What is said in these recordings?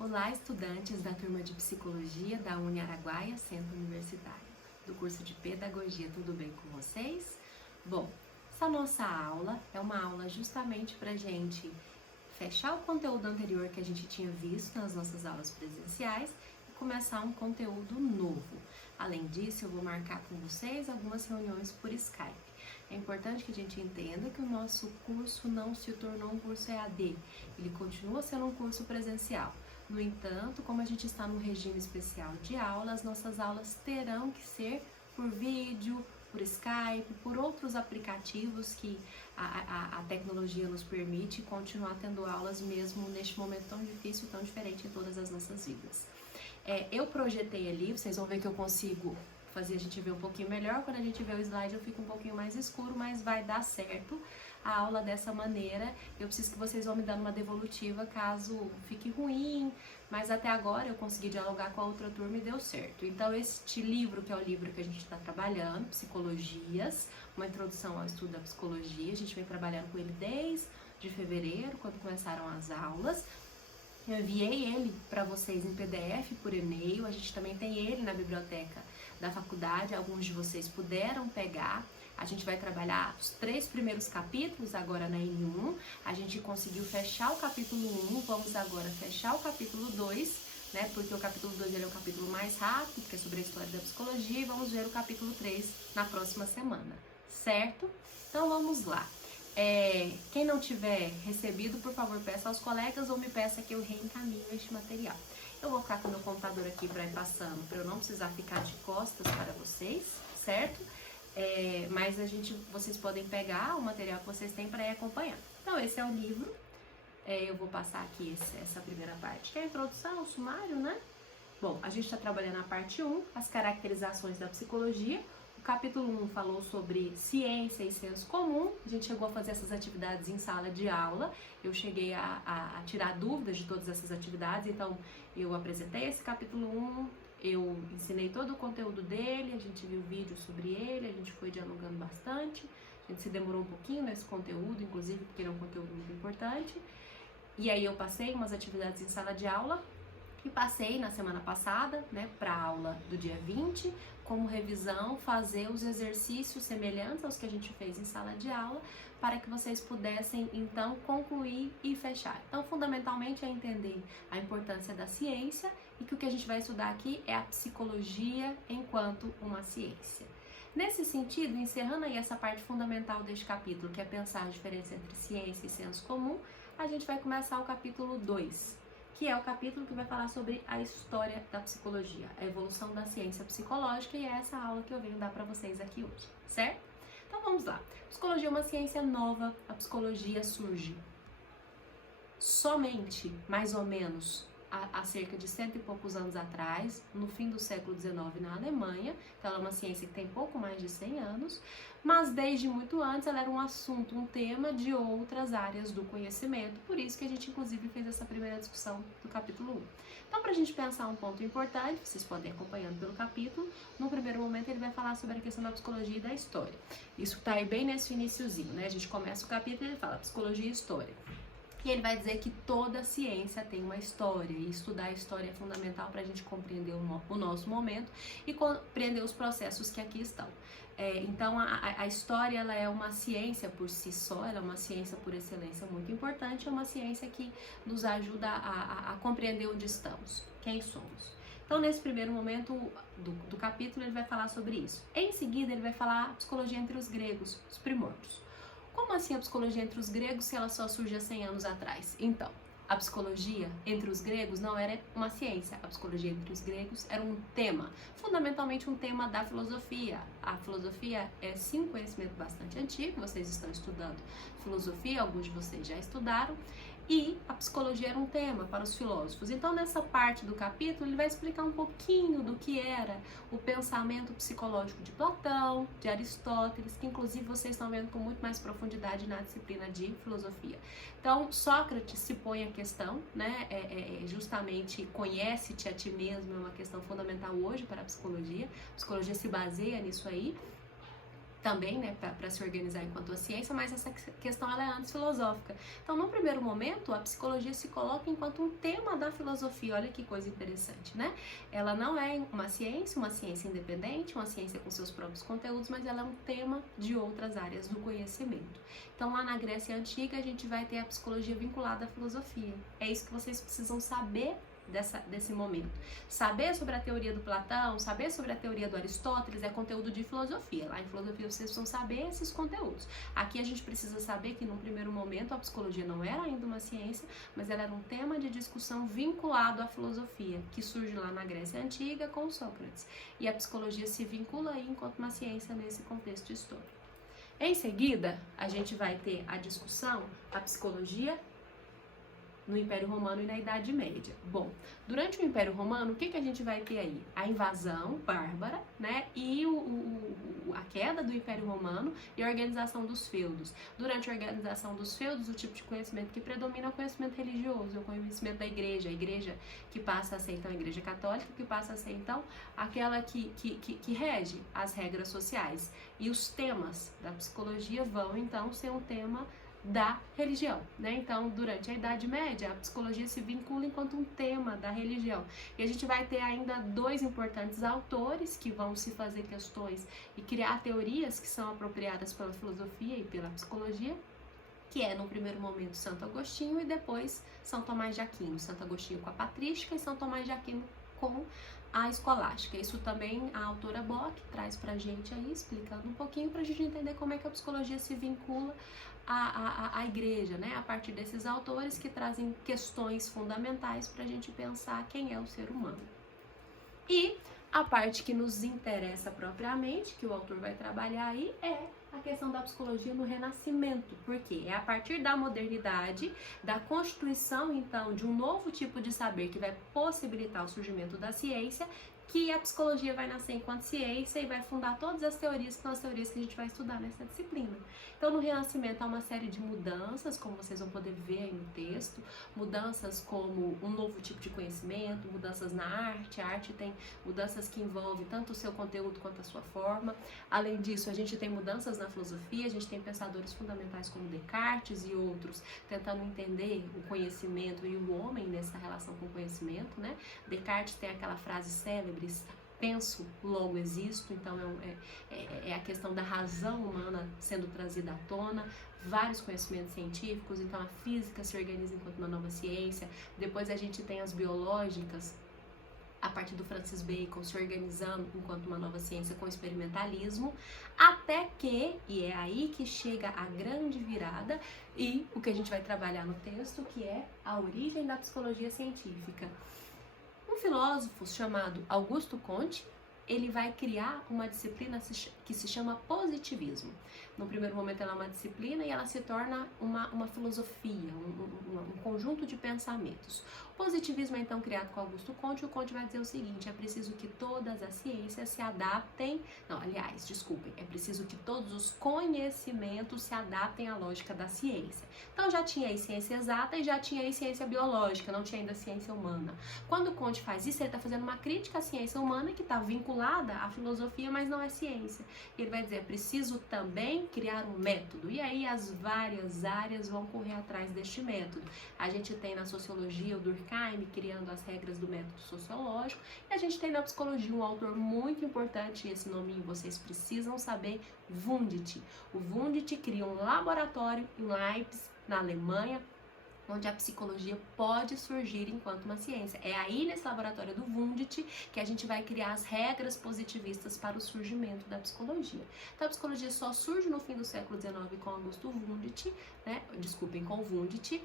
Olá, estudantes da turma de Psicologia da Uniaraguaia, Centro Universitário, do curso de Pedagogia, tudo bem com vocês? Bom, essa nossa aula é uma aula justamente para a gente fechar o conteúdo anterior que a gente tinha visto nas nossas aulas presenciais e começar um conteúdo novo. Além disso, eu vou marcar com vocês algumas reuniões por Skype. É importante que a gente entenda que o nosso curso não se tornou um curso EAD, ele continua sendo um curso presencial. No entanto, como a gente está num regime especial de aula, as nossas aulas terão que ser por vídeo, por Skype, por outros aplicativos que a tecnologia nos permite continuar tendo aulas mesmo neste momento tão difícil, tão diferente em todas as nossas vidas. Eu projetei ali, vocês vão ver que eu consigo fazer a gente ver um pouquinho melhor. Quando a gente vê o slide eu fico um pouquinho mais escuro, mas vai dar certo a aula dessa maneira. Eu preciso que vocês vão me dando uma devolutiva caso fique ruim, mas até agora eu consegui dialogar com a outra turma e deu certo. Então este livro, que é o livro que a gente está trabalhando, Psicologias, uma introdução ao estudo da psicologia, a gente vem trabalhando com ele desde fevereiro, quando começaram as aulas. Eu enviei ele para vocês em PDF por e-mail, a gente também tem ele na biblioteca da faculdade, alguns de vocês puderam pegar. A gente vai trabalhar os 3 primeiros capítulos agora na N1, a gente conseguiu fechar o capítulo 1, vamos agora fechar o capítulo 2, né, porque o capítulo 2 ele é o capítulo mais rápido, que é sobre a história da psicologia, e vamos ver o capítulo 3 na próxima semana, certo? Então vamos lá. Quem não tiver recebido, por favor, peça aos colegas ou me peça que eu reencaminhe este material. Eu vou ficar com o meu computador aqui para ir passando, para eu não precisar ficar de costas para vocês, certo? Mas vocês podem pegar o material que vocês têm para ir acompanhando. Então, esse é o livro. Eu vou passar aqui essa primeira parte, que é a introdução, o sumário, né? Bom, a gente está trabalhando a parte 1, as caracterizações da psicologia. O capítulo 1 falou sobre ciência e senso comum, a gente chegou a fazer essas atividades em sala de aula, eu cheguei a tirar dúvidas de todas essas atividades, então eu apresentei esse capítulo 1, eu ensinei todo o conteúdo dele, a gente viu vídeo sobre ele, a gente foi dialogando bastante, a gente se demorou um pouquinho nesse conteúdo, inclusive porque ele é um conteúdo muito importante, e aí eu passei umas atividades em sala de aula, e passei na semana passada, né, para a aula do dia 20, como revisão, fazer os exercícios semelhantes aos que a gente fez em sala de aula, para que vocês pudessem, então, concluir e fechar. Então, fundamentalmente, é entender a importância da ciência e que o que a gente vai estudar aqui é a psicologia enquanto uma ciência. Nesse sentido, encerrando aí essa parte fundamental deste capítulo, que é pensar a diferença entre ciência e senso comum, a gente vai começar o capítulo 2, que é o capítulo que vai falar sobre a história da psicologia, a evolução da ciência psicológica, e é essa aula que eu venho dar para vocês aqui hoje, certo? Então vamos lá. Psicologia é uma ciência nova, a psicologia surge somente, mais ou menos, há cerca de 100 e poucos anos atrás, no fim do século XIX na Alemanha. Então ela é uma ciência que tem pouco mais de 100 anos, mas desde muito antes ela era um assunto, um tema de outras áreas do conhecimento, por isso que a gente inclusive fez essa primeira discussão do capítulo 1. Então, para a gente pensar um ponto importante, vocês podem ir acompanhando pelo capítulo, no primeiro momento ele vai falar sobre a questão da psicologia e da história. Isso está aí bem nesse iniciozinho, né? A gente começa o capítulo e ele fala psicologia e história. E ele vai dizer que toda ciência tem uma história, e estudar a história é fundamental para a gente compreender o nosso momento e compreender os processos que aqui estão. Então, a história ela é uma ciência por si só, ela é uma ciência por excelência muito importante, é uma ciência que nos ajuda a compreender onde estamos, quem somos. Então, nesse primeiro momento do capítulo, ele vai falar sobre isso. Em seguida, ele vai falar psicologia entre os gregos, os primórdios. Como assim a psicologia entre os gregos se ela só surge há 100 anos atrás? Então, a psicologia entre os gregos não era uma ciência, a psicologia entre os gregos era um tema, fundamentalmente um tema da filosofia. A filosofia é sim um conhecimento bastante antigo, vocês estão estudando filosofia, alguns de vocês já estudaram, e a psicologia era um tema para os filósofos. Então, nessa parte do capítulo, ele vai explicar um pouquinho do que era o pensamento psicológico de Platão, de Aristóteles, que inclusive vocês estão vendo com muito mais profundidade na disciplina de filosofia. Então, Sócrates se põe a questão, né, justamente conhece-te a ti mesmo, é uma questão fundamental hoje para a psicologia se baseia nisso aí. também, né, para se organizar enquanto a ciência, mas essa questão ela é antes filosófica. Então, no primeiro momento, a psicologia se coloca enquanto um tema da filosofia. Olha que coisa interessante, né? Ela não é uma ciência independente, uma ciência com seus próprios conteúdos, mas ela é um tema de outras áreas do conhecimento. Então, lá na Grécia Antiga, a gente vai ter a psicologia vinculada à filosofia. É isso que vocês precisam saber desse momento. Saber sobre a teoria do Platão, saber sobre a teoria do Aristóteles é conteúdo de filosofia. Lá em filosofia vocês precisam saber esses conteúdos. Aqui a gente precisa saber que num primeiro momento a psicologia não era ainda uma ciência, mas ela era um tema de discussão vinculado à filosofia, que surge lá na Grécia Antiga com Sócrates. E a psicologia se vincula aí enquanto uma ciência nesse contexto histórico. Em seguida, a gente vai ter a discussão, a psicologia no Império Romano e na Idade Média. Bom, durante o Império Romano, o que a gente vai ter aí? A invasão bárbara, né? E a queda do Império Romano e a organização dos feudos. Durante a organização dos feudos, o tipo de conhecimento que predomina é o conhecimento religioso, é o conhecimento da igreja. A igreja que passa a ser, então, a igreja católica, que passa a ser, então, aquela que rege as regras sociais. E os temas da psicologia vão, então, ser um tema da religião, né? Então, durante a Idade Média, a psicologia se vincula enquanto um tema da religião. E a gente vai ter ainda dois importantes autores que vão se fazer questões e criar teorias que são apropriadas pela filosofia e pela psicologia, que é, no primeiro momento, Santo Agostinho e depois São Tomás de Aquino. Santo Agostinho com a patrística e São Tomás de Aquino com a escolástica. Isso também a autora Bock traz pra gente aí, explicando um pouquinho pra gente entender como é que a psicologia se vincula à igreja, né? A partir desses autores que trazem questões fundamentais pra gente pensar quem é o ser humano. E a parte que nos interessa propriamente, que o autor vai trabalhar aí, é a questão da psicologia no Renascimento. Por quê? É a partir da modernidade, da constituição, então, de um novo tipo de saber que vai possibilitar o surgimento da ciência, que a psicologia vai nascer enquanto ciência e vai fundar todas as teorias, que são as teorias que a gente vai estudar nessa disciplina. Então, no Renascimento há uma série de mudanças, como vocês vão poder ver aí no texto, mudanças como um novo tipo de conhecimento, mudanças na arte, a arte tem mudanças que envolvem tanto o seu conteúdo quanto a sua forma. Além disso, a gente tem mudanças na filosofia, a gente tem pensadores fundamentais como Descartes e outros tentando entender o conhecimento e o homem nessa relação com o conhecimento, né? Descartes tem aquela frase célebre: penso, logo existo. Então é a questão da razão humana sendo trazida à tona, vários conhecimentos científicos. Então a física se organiza enquanto uma nova ciência, depois a gente tem as biológicas, a partir do Francis Bacon, se organizando enquanto uma nova ciência com experimentalismo, até que, e é aí que chega a grande virada, e o que a gente vai trabalhar no texto, que é a origem da psicologia científica. Um filósofo chamado Augusto Comte, ele vai criar uma disciplina que se chama positivismo. No primeiro momento ela é uma disciplina e ela se torna uma filosofia, um conjunto de pensamentos. O positivismo é então criado com Augusto Comte, e o Comte vai dizer o seguinte: é preciso que todas as ciências se adaptem, é preciso que todos os conhecimentos se adaptem à lógica da ciência. Então já tinha aí ciência exata e já tinha aí ciência biológica, não tinha ainda ciência humana. Quando o Comte faz isso, ele está fazendo uma crítica à ciência humana que está vinculada à filosofia, mas não é ciência. Ele vai dizer: é preciso também criar um método. E aí as várias áreas vão correr atrás deste método. A gente tem na sociologia o Durkheim criando as regras do método sociológico, e a gente tem na psicologia um autor muito importante, e esse nominho vocês precisam saber, Wundt. O Wundt cria um laboratório em Leipzig, na Alemanha, onde a psicologia pode surgir enquanto uma ciência. É aí, nesse laboratório do Wundt, que a gente vai criar as regras positivistas para o surgimento da psicologia. Então, a psicologia só surge no fim do século XIX com Augusto Wundt, né? Com Wundt,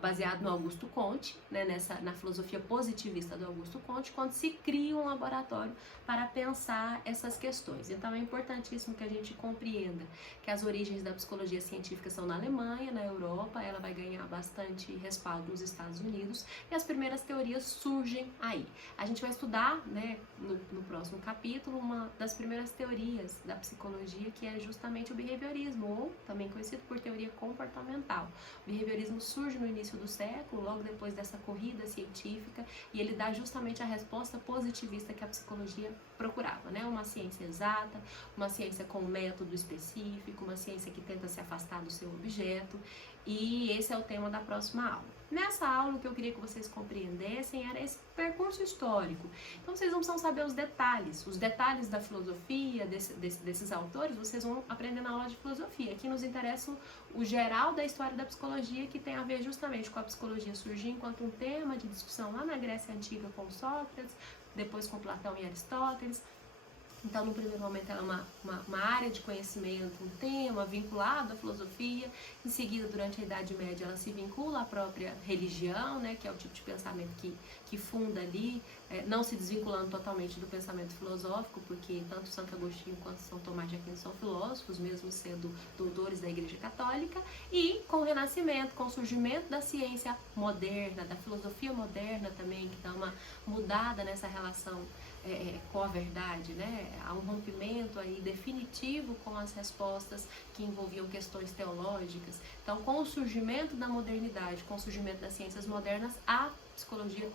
baseado no Augusto Comte, né? Na filosofia positivista do Augusto Comte, quando se cria um laboratório para pensar essas questões. Então, é importantíssimo que a gente compreenda que as origens da psicologia científica são na Alemanha, na Europa. Ela vai ganhar bastante bastante respaldo nos Estados Unidos e as primeiras teorias surgem aí. A gente vai estudar, né, no próximo capítulo, uma das primeiras teorias da psicologia, que é justamente o behaviorismo, ou também conhecido por teoria comportamental. O behaviorismo surge no início do século, logo depois dessa corrida científica, e ele dá justamente a resposta positivista que a psicologia procurava, né? Uma ciência exata, uma ciência com um método específico, uma ciência que tenta se afastar do seu objeto, e esse é o tema da próxima aula. Nessa aula, o que eu queria que vocês compreendessem era esse percurso histórico. Então, vocês não precisam saber os detalhes da filosofia, desses autores, vocês vão aprender na aula de filosofia. Aqui nos interessa o geral da história da psicologia, que tem a ver justamente com a psicologia surgir enquanto um tema de discussão lá na Grécia Antiga com Sócrates, depois com Platão e Aristóteles. Então, no primeiro momento, ela é uma área de conhecimento, um tema vinculado à filosofia. Em seguida, durante a Idade Média, ela se vincula à própria religião, né, que é o tipo de pensamento que funda ali, não se desvinculando totalmente do pensamento filosófico, porque tanto Santo Agostinho quanto São Tomás de Aquino são filósofos, mesmo sendo doutores da Igreja Católica. E com o Renascimento, com o surgimento da ciência moderna, da filosofia moderna também, que dá uma mudada nessa relação com a verdade, né? Há um rompimento aí definitivo com as respostas que envolviam questões teológicas. Então, com o surgimento da modernidade, com o surgimento das ciências modernas, a psicologia